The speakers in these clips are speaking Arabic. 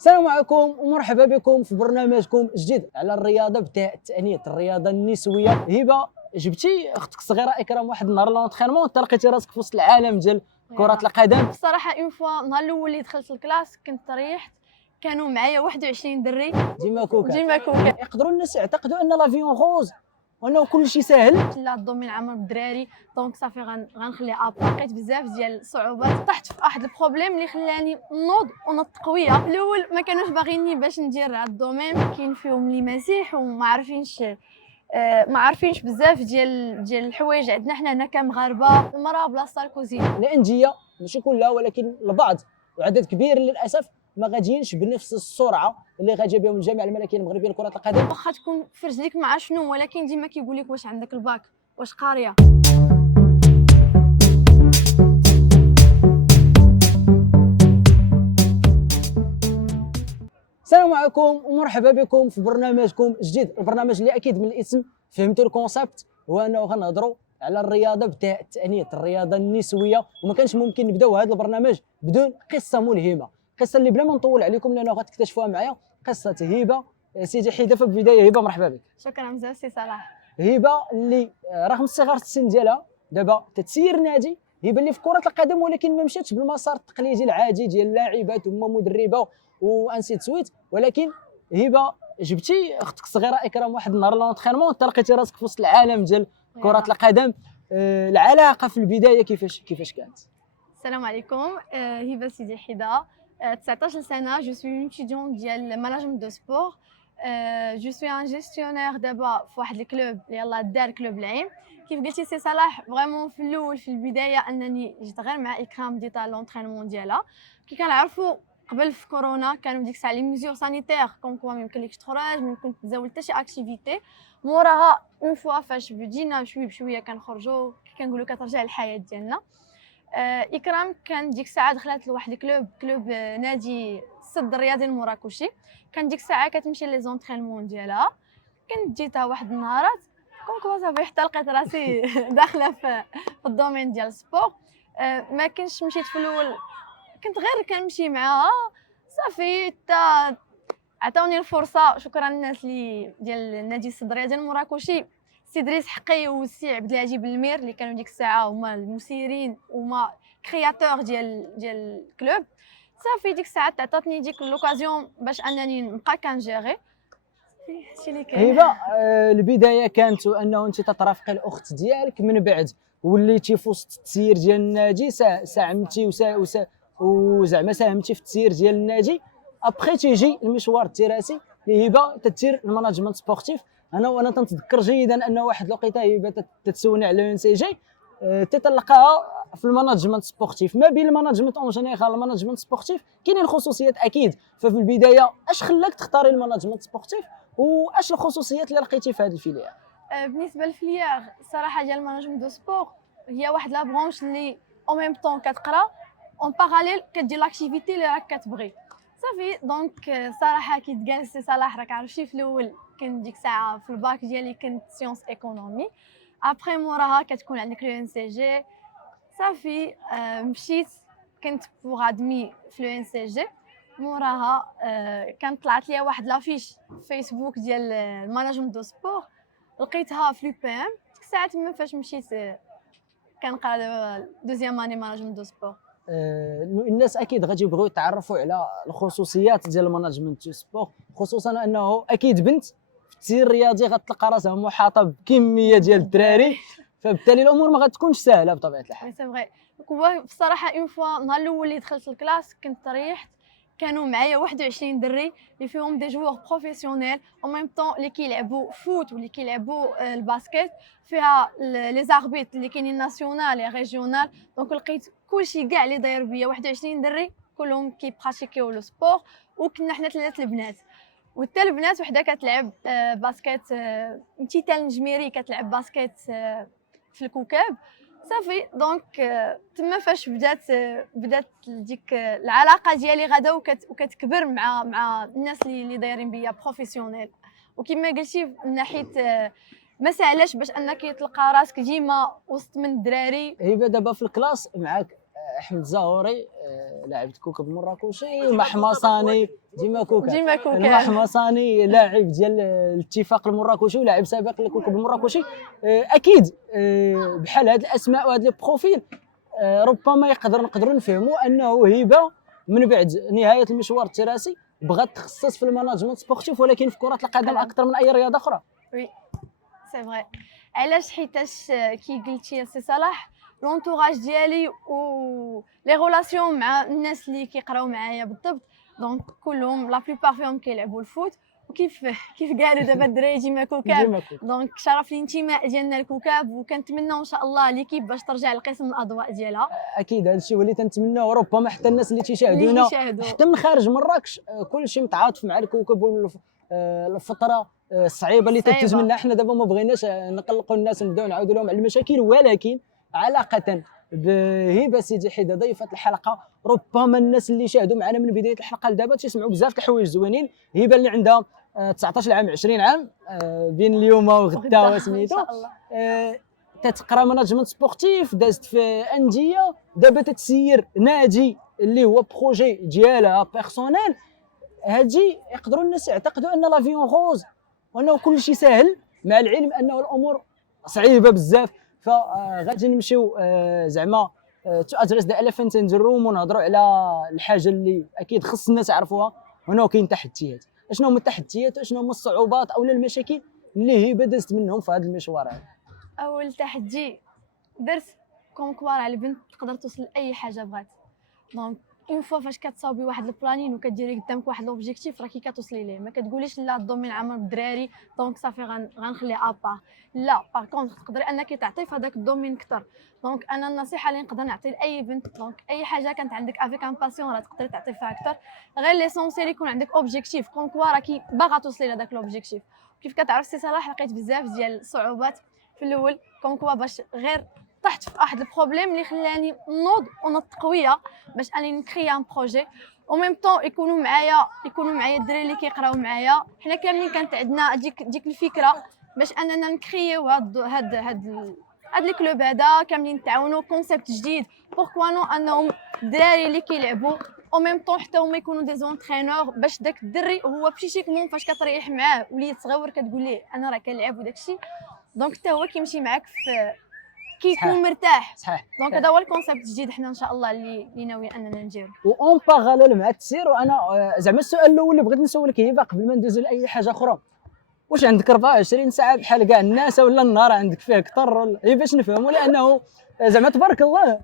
السلام عليكم ومرحبا بكم في برنامجكم جديد على الرياضه بتاع التأنيث، الرياضه النسويه. هبه، جبتي اختك الصغيره اكرام واحد النهار لونطرينمون وانت لقيتي راسك في وسط العالم ديال كره القدم. بصراحه اون فوا النهار الاول اللي دخلت الكلاس كنت طريحت، كانوا معايا 21 دري ديما كوكا. يقدروا الناس يعتقدوا ان لافيون غوز وانه كل شيء ساهل. لا الدومين عامر بالدراري دونك صافي غنخلي ابا. لقيت بزاف ديال الصعوبات، طحت في واحد البروبليم اللي خلاني نوض ونط قويه. في الاول ما كانوش باغيني باش ندير هاد الدومين، كاين فيهم اللي مسيح وما عارفينش بزاف ديال الحوايج عندنا حنا هنا كمغاربه. المراه بلاصه الكوزينه. الانديه ماشي كلها ولكن البعض وعدد كبير للاسف ما غاديينش بنفس السرعه اللي غادي بهم الجامعه الملكيه المغربيه لكره القدم. واخا تكون في رجليك مع شنو، ولكن ديما كيقول لك واش عندك الباك، واش قاريه. السلام عليكم ومرحبا بكم في برنامجكم جديد. البرنامج اللي اكيد من الاسم فهمتوا الكونسيبت، هو انه غنهضروا على الرياضه بتاع التأنيث، الرياضه النسويه. وما كانش ممكن نبداو هذا البرنامج بدون قصه ملهمه، قصه اللي بلا ما نطول عليكم لانه غتكتشفوها معايا. قصه هبه سيدي حيده. في البدايه هبه مرحبا بك. شكرا بزاف سي صلاح. هبه اللي رغم صغر السن ديالها دابا تتسير نادي. هبه اللي في كره القدم ولكن ما مشاتش بالمسار التقليدي العادي ديال اللاعبات ثم مدربه وانسي سويت، ولكن هبه جبتي اختك الصغيره اكرام واحد النهار لونطرينمون وانت لقيتي راسك في وسط العالم ديال كره القدم. العلاقه في البدايه كيفاش كانت؟ السلام عليكم. هبه سيدي حيده، 19 سنه. جو سوي ستوديون ديال ماناجمنت دو سبور. جو سوي ان جيستيونير دابا في واحد الكلوب يلاه دار كلوب العين. كيف قلتي سي صلاح، فريمون في الاول في البدايه انني جيت غير مع اكرام ديتا لونطرينمون ديالها. كي كنعرفوا قبل في كورونا كانوا ديك الساعه لي ميزور سانيتير كوم كوا ما يمكنلكش تخرج، ما يمكن تزاول حتى شي اكتيفيتي. موراها اون فوا فاش بدينا شويه بشويه كنخرجوا كنقولوا كترجع الحياه ديالنا. اكرام كان ديك الساعه دخلت لواحد كلوب نادي السد الرياضي المراكشي. كان ديك الساعه كتمشي لي زونطرينمون ديالها. كنت جيتها واحد النهارات كون كوا صافي حتى لقيت راسي داخله في الدومين ديال السبور. ما كنتش مشيت في الاول، كنت غير كنمشي معاها صافي حتى عطاوني الفرصه. شكرا الناس اللي ديال نادي السد الرياضي المراكشي، سي دريس حقي وسي عبد الهادي بالمير اللي كانوا ديك الساعه هما المسيرين وما كرياتور ديال الكلوب. صافي ديك الساعه عطاتني ديك لوكازيون باش انني نبقى كنجيري هادشي اللي كاين. هبه، البدايه كانت انه انت تترافقي الاخت ديالك، من بعد وليتي في وسط التسيير ديال النادي، ساهمتي وزعما ساهمتي في التسيير ديال النادي. ابخي تيجي المشوار الدراسي اللي هبه تدير الماناجمنت سبورتيف. وانا تنتذكر جيدا ان واحد الوقيته هبه تتسولني على NCG تتلقاها في الماناجمنت سبورتيف. ما بين الماناجمنت اون جينيرال الماناجمنت سبورتيف كاينين الخصوصيات اكيد. ففي البدايه اش خلاك تختاري الماناجمنت سبورتيف واش الخصوصيات اللي لقيتي في هذه الفيليير؟ بالنسبه للفليير صراحه ديال الماناجمنت دو سبور هي واحد لا برونش اللي او ميم طون كتقرا اون باراليل كدير لاكتيفيتي اللي راك كتبغي. صافي دونك صراحه كي تجالس سي صلاح راك عارفشي في الاول كنت ديك الساعه في الباك ديالي كنت سيونس ايكونومي. ابخي موراها كتكون عندك لو NCG. صافي مشيت كنت بوغ ادمي في لو NCG. موراها كانت طلعت لي واحد لافيش فيسبوك ديال الماناجمنت دو سبور، لقيتها في لو بي ام. ديك الساعه تما فاش مشيت كنقرا دابا دوزيام اني ماناجمنت دو سبور. الناس اكيد غادي يبغيو يتعرفوا على الخصوصيات ديال الماناجمنت دو سبور، خصوصا انه اكيد بنت في التسيير الرياضي غتلقى راسها محاطه بكميه ديال الدراري، فبالتالي الامور ما غتكونش سهله بطبيعه الحال. سي فغي. هو بصراحه اون فوا النهار الاول اللي دخلت الكلاس كنت طريحت، كانوا معايا 21 دري اللي فيهم دي جوور بروفيسيونيل او ميم طون اللي كيلعبوا فوت واللي كيلعبوا الباسكيت. فيها لي زاربيت اللي كاينين ناسيونال لي ريجيونال. دونك لقيت كلشي كاع اللي داير بيا 21 دري كلهم كيبراتيكيو لو سبور. وكنا حنا ثلاثه البنات وحتى البنات وحده كتلعب باسكيت، تيتا النجميري كتلعب باسكيت في الكوكب. صافي دونك تما فاش بدات ديك العلاقه ديالي غدا وكتكبر مع الناس اللي دايرين بيا بروفيسيونيل. وكما قلتي من ناحيه ما سهلاش باش انك تلقى راسك ديما وسط من الدراري. هبه دابا في الكلاس معاك احمد الزهوري لاعب كوكب المراكشي، ومع حمصاني ديما كوكا المحمصاني لاعب ديال الاتفاق المراكشي ولاعب سابق للكوكب المراكشي. اكيد بحال هاد الاسماء وهاد لي بروفيل ربما نقدروا نفهموا انه هبه من بعد نهايه المشوار الدراسي بغات تخصص في الماناجمنت سبورتيف، ولكن في كره القدم اكثر من اي رياضه اخرى. وي سي فري. علاش؟ حيتاش كي قلتي سي صلاح لونتوراج ديالي و لي ريلاسيون مع الناس اللي كيقراو معايا بالضبط، دونك كلهم لا بلوبار فيهم كيلعبوا الفوت، وكيف قالوا دابا الدراري ديما كوكاب، دونك شرف الانتماء ديالنا لكوكاب، وكنتمناو ان شاء الله ليكيب باش ترجع لقسم الاضواء ديالها. اكيد هذا الشيء هو اللي تنتمناو، ربما حتى الناس اللي تيشاهدونا حتى من خارج مراكش كلشي متعاطف مع الكوكب الفتره الصعيبه اللي تتزمنا. حنا دابا ما بغيناش نقلقوا الناس ونبداو نعاودوا لهم على المشاكل، ولكن علاقه بهبه سيدي حيده ضيفه الحلقه، ربما الناس اللي شاهدوا معنا من بدايه الحلقه لدابا تيسمعوا بزاف د الحوايج زوينين. هبه اللي عندها 19 عام 20 عام بين اليوم وغدا وسميتو، تتقرا ماناجمنت سبورتيف، دازت في انديه، دابا تتسير نادي اللي هو بروجي ديالها بيرسونيل. هادي يقدروا الناس يعتقدوا ان لافيون غوز وانه كل شيء سهل، مع العلم انه الامور صعيبه بزاف. فغادي نمشيو زعما تو ادريس ذا اليفنت ان ذا روم ونهضروا على الحاجه اللي اكيد خص الناس يعرفوها، وانه كاين تحديات. اشنو هما التحديات واشنو هما الصعوبات او المشاكل اللي هبه دازت منهم في هذا المشوار هذا؟ اول تحدي درت كوم كبار على البنت تقدر توصل لاي حاجه بغات، دونك اون فوا فاش كتصاوبي واحد البلانين وكديري قدامك واحد لوبجيكتيف راكي كتوصلي ليه، ما كتقوليش لا الدومين عامر بالدراري دونك صافي غنخلي ابا، لا باغ كونطخ تقدري انك تعطي في هذاك الدومين اكثر. دونك انا النصيحه اللي نقدر نعطي لاي بنت، دونك اي حاجه كانت عندك افيك ان باسيون راه تقدري تعطي فيها اكثر، غير ليسونسيال يكون عندك اوبجيكتيف كوم كوا راكي باغا توصلي لهذاك لوبجيكتيف. كيف كتعرف سي صلاح لقيت بزاف ديال الصعوبات في الاول كوم كوا باش غير طحت في واحد البروبليم اللي خلاني نوض ونض قويه باش اني نكري ان بروجي او ميم طون يكونوا معايا الدراري اللي كيقراو معايا. حنا كاملين كانت عندنا ديك الفكره باش اننا نكريو هاد الكلوب هذا، كاملين نتعاونوا كونسيبت جديد. بوركوا نو انهم الدراري اللي كيلعبوا او ميم طون حتى هما يكونوا دي زونترينور، باش داك الدري هو بشيشيكمون فاش كتريح معاه وليد صغيور كتقول ليه انا راه كنلعب وداك الشيء، دونك حتى هو كيمشي معاك في كيكون مرتاح. صحيح. دونك هذا هو الكونسيبت الجديد حنا ان شاء الله اللي ناويين اننا نديرو. اون باراليل مع التسير، وانا زعما السؤال الاول اللي بغيت نسولك هبه قبل ما ندوزو لاي حاجه اخرى، واش عندك 24 ساعه بحال كاع الناس ولا النهار عندك فيه اكثر؟ باش نفهموا، لانه زعما تبارك الله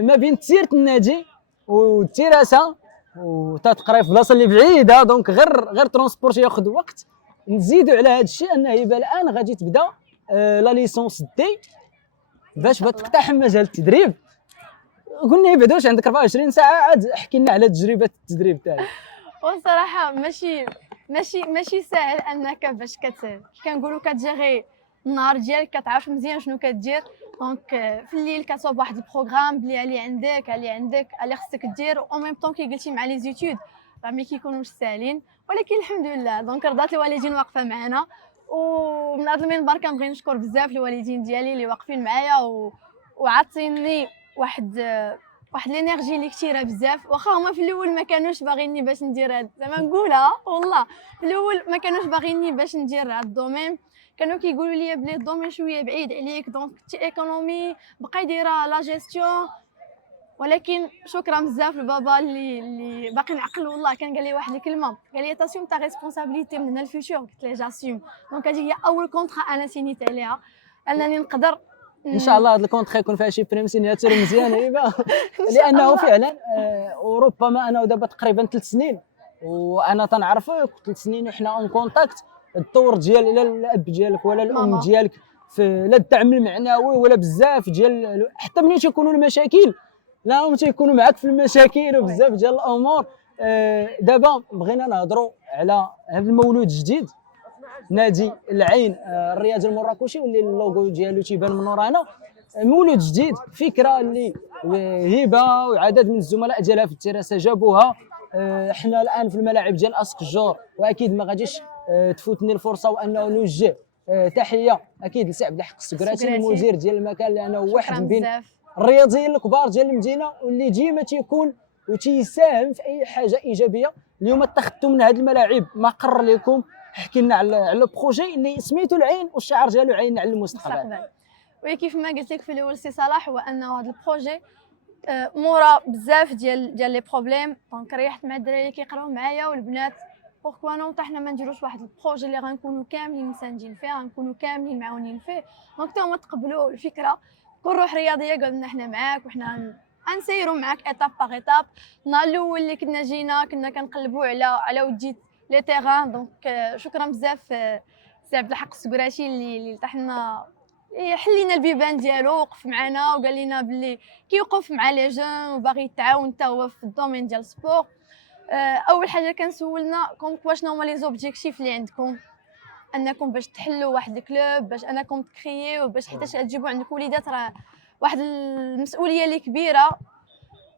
ما بين تسيره النادي والتراسه وتتقرا في بلاصه اللي بعيده، دونك غير ترونسبورت ياخذ وقت. نزيدوا على هذا الشيء ان هبه الان غادي تبدا لا ليسونس دي باش تقتحم مجال التدريب. قلنا هبه واش عندك 24 ساعه؟ عاد احكي لنا على تجربه التدريب تاعك. والصراحه ماشي ساهل انك باش كنقولوا كتجيري النهار ديالك، كتعرف مزيان شنو كدير. دونك في الليل كتصوب واحد البروغرام بلي اللي عندك اللي خصك دير، او ميم طون كي قلتي مع لي زيتود راه ما كيكونوش ساهلين، ولكن الحمد لله. دونك رضات الوالدين واقفه معنا، ومن هذا المنبر كنبغي نشكر بزاف الوالدين ديالي اللي واقفين معايا وعاطيني واحد الانرجي اللي كثيره بزاف. واخا هما في الاول ما كانوش باغيني باش ندير هذا، زعما نقولها والله في الاول ما كانوش باغيني باش ندير هذا الدومين، كانوا كيقولوا لي بلي الدومين شويه بعيد عليك، دونك تي ايكونومي بقاي دايره لا جيستيون. ولكن شكرا بزاف لبابا اللي باقي نعقل والله. كان قال لي واحد الكلمه، قال لي تاسيوم تا ريسبونسابيلتي من الفيوتشر. قلت ليه جاسيوم. دونك هذه هي اول كونطرا انا سينيت عليها، انني نقدر ان شاء الله هذا الكونطرا يكون فيها شي بريم سيناتور مزيان هبه لانه فعلا وربما انا دابا تقريبا 3 سنين وانا تنعرفك 3 سنين وحنا اون كونتاكت. الدور ديال لا الاب ديالك ولا الام ديالك في لا الدعم المعنوي ولا بزاف ديال حتى ملي تيكونوا المشاكل لا هما تيكونوا معاك في المشاكل وبزاف ديال الامور. دابا بغينا نهضروا على هذا المولود الجديد نادي العين الرياضي المراكشي، واللي اللوغو ديالو تيبان من ورانا. مولود جديد، فكره اللي هبه وعدد من الزملاء ديالها في التراسه جابوها. حنا الان في الملاعب ديال اسكجور، واكيد ما غاديش تفوتني الفرصه وانه نوجه تحيه اكيد لسي عبد الحق السكراتي المدير ديال المكان، لانه واحد من بين الرياضيين الكبار ديال المدينه واللي ديما تيكون وتيساهم في اي حاجه ايجابيه اليوم اتخذتوا من هذه الملاعب ما قرر لكم؟ حكي لنا على بروجي اللي سميتو العين والشعار ديالو عين على المستقبل. وي كيف ما قلت لك في الاول سي صلاح، هو انه هذا البروجي مورا بزاف ديال لي بروبليم. دونك ريحت مع الدراري اللي كيقراو معايا والبنات، بوركوا نو حنا ما نديروش واحد البروجي اللي غنكونوا كاملين مساندين فيه، غنكونوا كاملين معاونين فيه. دونك حتى هما تقبلوا الفكره كل روح رياضيه، قلنا حنا معاك وحنا غنسيروا معاك ايتاب باغ ايتاب. النهار الاول اللي كنا جينا كنا كنقلبوا على وجيت لي تيغان. دونك شكرا بزاف سي عبد الحق السكراشي اللي طحنا حلينا البيبان ديالو، وقف معنا وقال لنا بلي كيوقف مع لي جون وباغي يتعاون حتى هو في الدومين ديال السبور. اول حاجه كنسولنا كوم شنو هما لي زوبجيكتيف اللي عندكم، انكم باش تحلوا واحد الكلوب، باش انكم تكرييو، باش حيتاش تجيبوا عندك وليدات، راه واحد المسؤوليه اللي كبيره.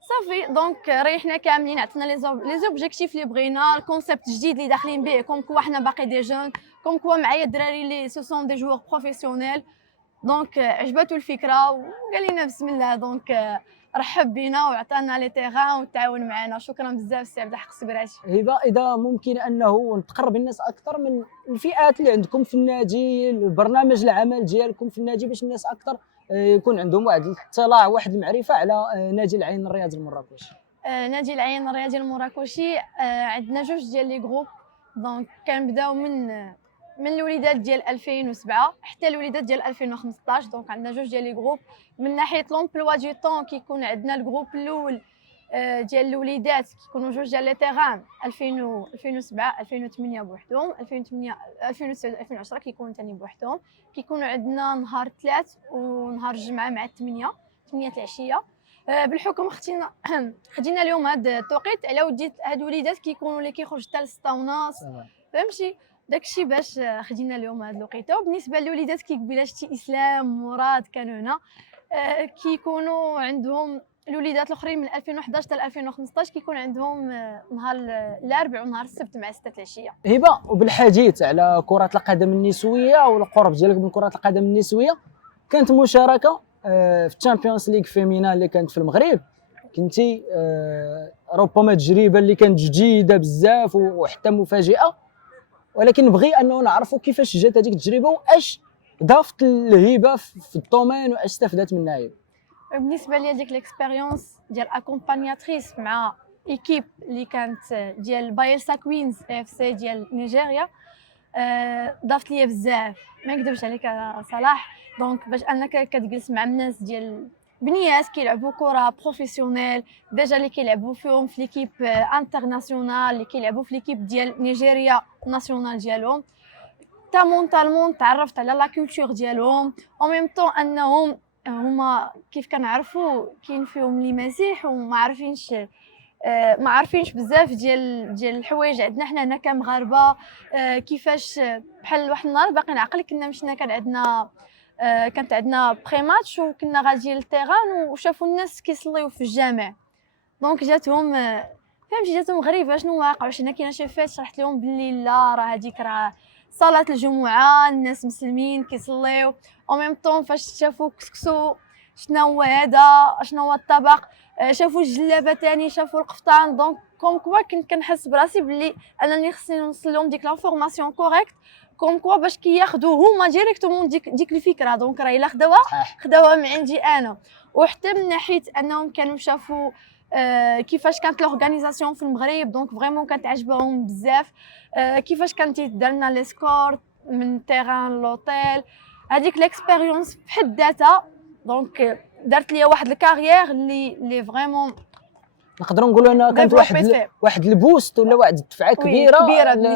صافي دونك ريحنا كاملين، عطينا لي زوبجيكتيف اللي بغينا، الكونسيبت جديد اللي داخلين به، كوم كوا حنا باقي دي جون، كوم كوا معايا الدراري اللي سو سون دي جوور بروفيسيونيل. دونك عجباتو الفكره وقال لنا بسم الله. دونك رحب بينا وعطانا لي تيغان وتعاون معنا. شكرا بزاف سي عبد الحق السكراشي. هبه، اذا ممكن انه تقرب الناس اكثر من الفئات اللي عندكم في النادي، البرنامج العمل ديالكم في النادي، باش الناس اكثر يكون عندهم واحد الاطلاع، واحد المعرفه على نادي العين الرياضي المراكشي. نادي العين الرياضي المراكشي عندنا جوج ديال لي جروب. دونك كنبداو من الوليدات ديال 2007 حتى الوليدات ديال 2015. دونك عندنا جوج ديال لي جروب. من ناحيه لومبلوا دو طون كيكون عندنا الجروب الاول ديال الوليدات كيكونوا جوج ديال لي تيغان 2007 2008 بوحدهم، 2008 2009 2010 كيكونوا ثاني بوحدهم. كيكونوا عندنا نهار 3 ونهار الجمعه مع 8 العشيه. بالحكم خدينا اليوم هذا التوقيت على وديت هاد الوليدات كيكونوا اللي كيخرج حتى 6:30 فهمتي. داكشي باش خدينا اليوم هاد الوقيته. وبالنسبه للوليدات كي قبيله شتي اسلام مراد كانوا هنا، كيكونوا عندهم الوليدات الاخرين من 2011 حتى 2015 كيكون عندهم نهار الاربعاء ونهار السبت مع 6 العشيه. هبه، وبالحديث على كره القدم النسويه والقرب ديالك من كره القدم النسويه، كانت مشاركه في الشامبيونز ليغ فيمينا اللي كانت في المغرب. كنتي ربما تجربه اللي كانت جديده بزاف وحتى مفاجئه، ولكن نبغي انه نعرفوا كيفاش جات هذيك التجربه واش ضافت الهبه في الدومين واش استفدت منها هي. بالنسبه لي هذيك ليكسبيريونس ديال اكومبانياتريس مع ايكيب اللي كانت ديال بايلسا كوينز اف سي ديال نيجيريا، ضافت لي بزاف ما نكذبش عليك صلاح. دونك باش انك كتجلس مع الناس ديال بنيات كيلعبوا كره بروفيسيونيل ديجا، اللي كيلعبوا فيهم في ليكيب انترناسيونال، اللي كيلعبوا في ليكيب ديال نيجيريا ناسيونال ديالهم، تا مونطالمون تعرفت على لا كولتور ديالهم. او ميم طون انهم هما كيف كنعرفوا كاين فيهم اللي مسيح وما عارفينش بزاف ديال الحوايج عندنا حنا هنا كمغاربه. كيفاش بحال واحد النهار باقي نعقل كنا مشينا كانت عندنا بري ماتش وكنا غاديين للتيغان وشافوا الناس كيصليو في الجامع. دونك جاتهم فهمتي جاتهم غريبه شنو واقع، واش هنا كاينه شي فات. شرحت لهم بلي لا راه هذيك راه صلاه الجمعه، الناس مسلمين كيصليو. او ميم طون فاش شافوا كسكسو شنو هو هذا، شنو هو الطبق، شافوا الجلابه ثاني، شافوا القفطان. دونك كوم كوا كنت كنحس براسي بلي انني خصني نوصل لهم ديك لانفورماسيون كوريكت، كوم كوا باش كياخذوا هما ديريكتومون ديك الفكره. دونك راه الا خداوها من عندي انا. وحتى من ناحيه انهم كانوا شافوا كيفاش كانت لورغانيزاسيون في المغرب. دونك فريمون كانت عجبهم بزاف كيفاش كانت دارنا لي سكور من تيران لوطيل. هذيك ليكسبيريونس بحد ذاتها دونك دارت لي واحد الكارير اللي فريمون نقدروا نقولوا انها كانت واحد البوست ولا واحد الدفعه كبيره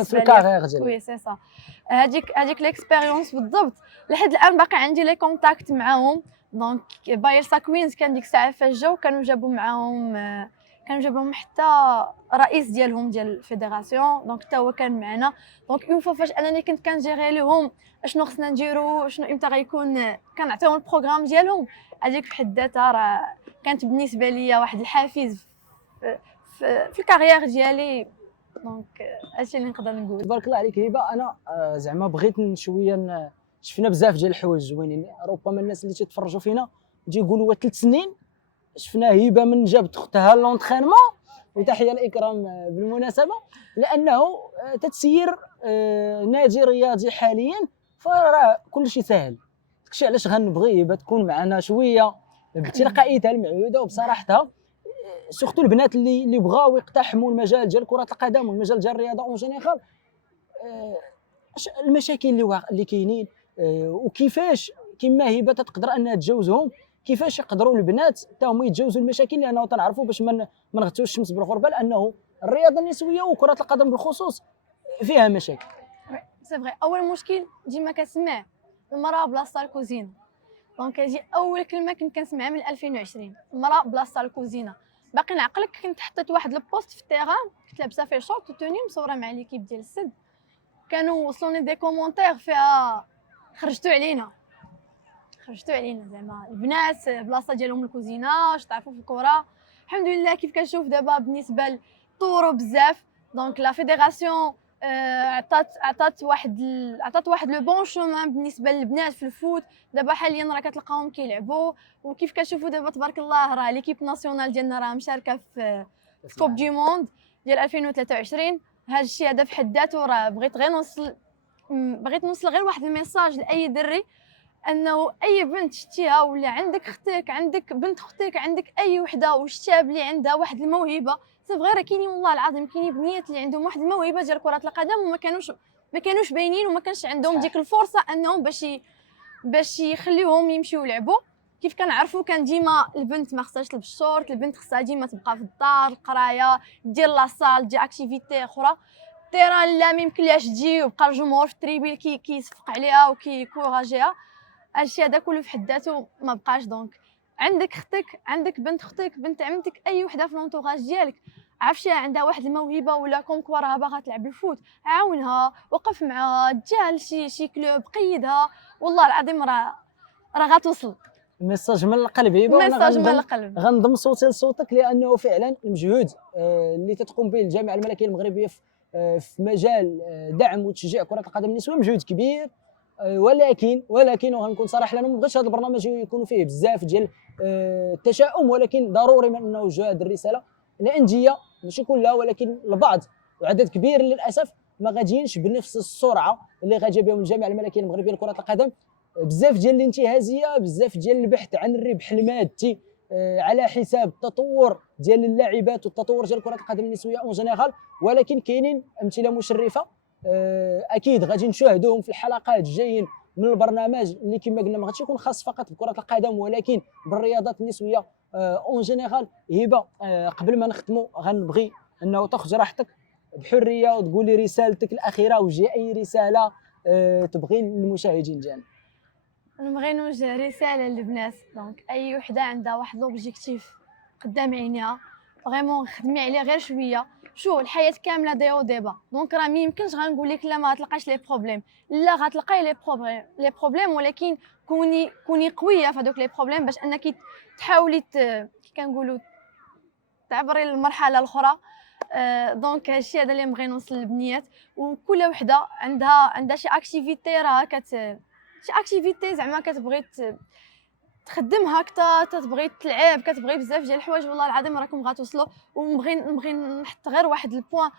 في الكارير ديالي. وي سي صا. هذيك ليكسبيريونس بالضبط لحد الان باقي عندي لي كونتاكت معاهم. دونك بايلسا كوينز كان ديك الساعه فاش جاو كانوا جابوا معاهم حتى رئيس ديالهم ديال الفيدراسيون. دونك حتى هو كان معنا. دونك اون فوا فاش انني كنت كنجيري لهم شنو خصنا نديرو، شنو امتى غيكون كنعطيهم البروغرام ديالهم، هذيك بحد ذاتها راه كانت بالنسبه ليا واحد الحافز في الكارير ديالي. دونك هادشي اللي نقدر نقول. تبارك الله عليك هبه. انا زعما بغيت شويه شفنا بزاف ديال الحوايج زوينين. ربما الناس اللي تيتفرجوا فينا يجي يقولوا 3 سنين شفنا هبه من جابت اختها لونطرينمون وتحيه لاكرام بالمناسبه، لانه تتسير نادي رياضي حاليا فراه كل شيء سهل. داكشي علاش غنبغي تكون معنا شويه بتلقائيتها المعهوده وبصراحتها، سورتو البنات اللي بغاو يقتحموا المجال ديال كره القدم والمجال ديال الرياضه اون جينيرال، المشاكل اللي كاينين، وكيفاش كما هبه تقدر انها تجاوزهم، كيفاش يقدروا البنات حتى هما يتجاوزوا المشاكل، لانه تنعرفوا باش ما نغتوش الشمس بالغربه، لانه الرياضه النسويه وكره القدم بالخصوص فيها مشاكل. سي فغي. اول مشكل ديما كنسمع المراه بلاصه الكوزينه، دونك هذه اول كلمه كنت كنسمعها من 2020، المراه بلاصه الكوزينه. باقي نعقلك كنت حطيت واحد البوست في التيران، كنت لابسه فيه شورت وتوني مصوره مع ليكيب ديال السد، كانوا وصلوني دي كومونتير فيها خرجتوا علينا زعما البنات بلاصه ديالهم الكوزينه، اش تعرفوا في الكره. الحمد لله كيف كنشوف دابا بالنسبه لطوروا بزاف، دونك لا فيديراسيون عطات واحد لو بون شومان بالنسبه للبنات في الفوت. دابا حاليا راه كتلقاهم كيلعبوا، وكيف كنشوفوا دابا تبارك الله راه ليكيب ناسيونال ديالنا راه مشاركه في كوب دي موند ديال 2023. هذا الشيء هذا في حد ذاته راه بغيت نوصل غير واحد الميساج لاي دري، انه اي بنت شتيها ولا عندك اختك، عندك بنت اختك، عندك اي وحده والشاب اللي عندها واحد الموهبه، صافي غير كاينين والله العظيم كاينين بنيات اللي عندهم واحد الموهبه ديال كره القدم وما كانوش باينين وما كانش عندهم ديك الفرصه انهم باش يخليوهم يمشيو يلعبوا. كيف كنعرفوا كان ديما البنت ما خصهاش تلبس الشورت، البنت خصها ديما تبقى في الدار، القرايه، دير لاصال، دير اكتيفيتي اخرى. تيران لا ميمكنلاش تجي وبقى الجمهور في التريبيل كيصفق عليها وكيكوراجيها، هادشي هذا كله في حد ذاته ما بقاش. دونك عندك اختك، عندك بنت اختك، بنت عمتك، اي وحده في لونطوغاج ديالك عرفتيها عندها واحد الموهبه ولا كومكوا راها باغا تلعب الفوت، عاونها، وقف معها، ديها لشي كلوب، قيدها، والله العظيم راه غتوصل. ميساج من القلب هبه، ميساج من القلب. غنضم صوتي لصوتك، لانه فعلا المجهود اللي تتقوم به الجامعه الملكيه المغربيه في مجال دعم وتشجيع كره القدم النسويه مجهود كبير. ولكن وغنكون صراحه، لانه ما بغيتش هذا البرنامج يكون فيه بزاف ديال التشاؤم، ولكن ضروري من انه جاء هذه الرساله. الانديه ماشي كلها ولكن البعض وعدد كبير للاسف ما غاديينش بنفس السرعه اللي غادي بهم الجامعه الملكيه المغربيه لكره القدم. بزاف ديال الانتهازيه، بزاف ديال البحث عن الربح المادي على حساب التطور ديال اللاعبات والتطور ديال كره القدم النسويه اون جينيرال. ولكن كاينين امثله مشرفه اكيد غادي نشاهدوهم في الحلقات الجايين من البرنامج، اللي كما قلنا ما غاديش يكون خاص فقط بكره القدم ولكن بالرياضات النسويه اون جينيرال. هبه، قبل ما نختموا غنبغي انه تاخذ راحتك بحريه وتقولي رسالتك الاخيره، وجي اي رساله تبغي للمشاهدين ديالنا. نبغي نوجه رساله للبنات، دونك اي وحده عندها واحد لوبجيكتيف قدام عينيها فريمون خدمي عليه غير شويه. شو الحياه كامله ديو ديبا، دونك راه ما يمكنش غنقول لك لا ما غتلقاش لي بروبليم، لا غتلقاي لي بروبليم ولكن كوني قويه في هذوك لي بروبليم باش انك تحاولي كي كنقولوا تعبري للمرحله الاخرى. دونك هادشي هذا اللي بغينا نوصل للبنيات، وكل وحده عندها شي اكتيفيتي راه شي اكتيفيتي زعما كتبغي تخدمها اكثر، كتبغي تلعب، كتبغي بزاف ديال الحوايج، والله العظيم راكم غتوصلوا. ونبغي نحط غير واحد البوين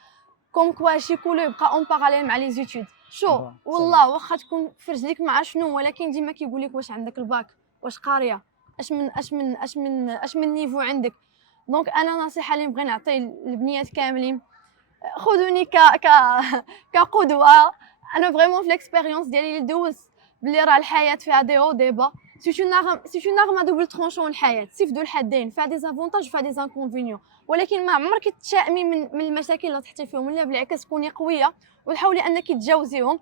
كوم كوا شي كولو يبقى اون باراليل مع لي زيتود. شو والله واخا تكون في رجليك مع شنو، ولكن ديما كيقول لك واش عندك الباك، واش قاريه، اش من نيفو عندك. دونك انا نصيحه اللي نبغي نعطي للبنيات كاملين، خذوني كقدوه. انا فريمون في ليكسبيريونس ديالي اللي دوز بلي راه الحياه فيها دي او دي با، سي اون ارم دوبل ترونشون. الحياه سيف ذو الحدين، فيها دي زافونتاج وفيها دي زانكونفينيون، ولكن ما عمرك تشائمي من المشاكل اللي تحطي فيهم، لا بالعكس كوني قويه وتحاولي انك تجاوزيهم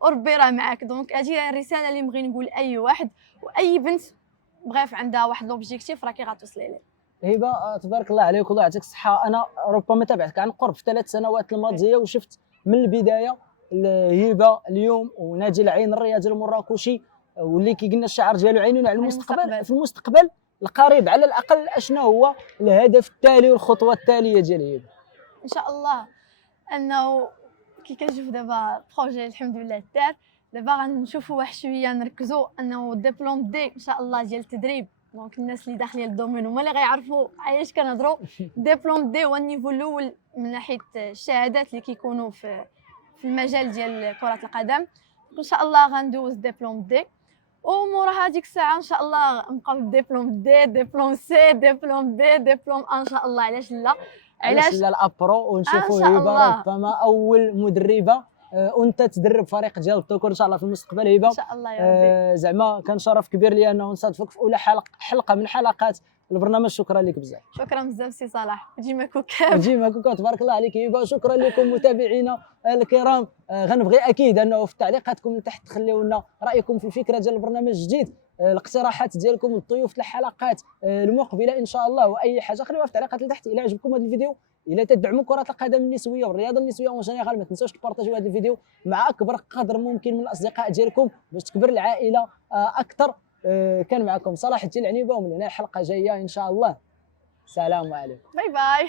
وربي راه معاك. دونك هذه الرساله اللي بغي نقول اي واحد واي بنت بغاف عندها واحد لوبجيكتيف راكي غتوصلي ليه. هبه، تبارك الله عليك والله يعطيك الصحه. انا ربما تابعتك عن قرب في 3 سنوات الماضيه وشفت من البدايه هبه اليوم ونادي العين الرياضي المراكشي، واللي كي قلنا الشعار ديالو عيننا على المستقبل. في المستقبل القريب على الاقل اشنا هو الهدف التالي والخطوه التاليه ديال هبه؟ ان شاء الله انه كي كنشوف دابا بروجي الحمد لله دار، دابا غنشوفوا واحد شويه نركزوا انه ديبلوم دي ان شاء الله ديال التدريب دونك الناس اللي داخلين للدومين هما اللي غيعرفوا علاش كنهضروا. ديبلوم دي هو النيفو الاول من ناحيه الشهادات اللي كيكونوا في المجال ديال كره القدم. ان شاء الله غندوز ديبلوم دي، ومورا هذيك الساعه ان شاء الله نبقى بديبلوم دي، ديبلوم سي، ديبلوم بي، ديبلوم ان شاء الله. علاش لا؟ علاش لا الابرو، ونشوفوا شاء هبه الله. ربما اول مدربه وانت تدرب فريق ديال الذكور ان شاء الله في المستقبل. هبه ان شاء الله يا ربي. زعما كان شرف كبير لي انه نصادفك في اولى حلقه من حلقات البرنامج. شكرا لك بزاف. شكرا بزاف سي صلاح، ديما كوكب. ديما كوكا، تبارك الله عليك هبه. شكرا لكم متابعينا الكرام. غنبغي اكيد انه في التعليقاتكم من تحت تخليو لنا رايكم في الفكره ديال البرنامج الجديد، الاقتراحات ديالكم، الضيوف الحلقات المقبله ان شاء الله، واي حاجه خليوها في التعليقات لتحت. الى عجبكم هذا الفيديو، الى تدعموا كره القدم النسويه والرياضه النسويه اون جينيرال، ما تنساوش تبارطاجيو هذا الفيديو مع اكبر قدر ممكن من الاصدقاء ديالكم باش تكبر العائله اكثر. كان معكم صلاح الدين العنيبه، ومن هنا حلقه جايه ان شاء الله. سلام عليكم. باي باي.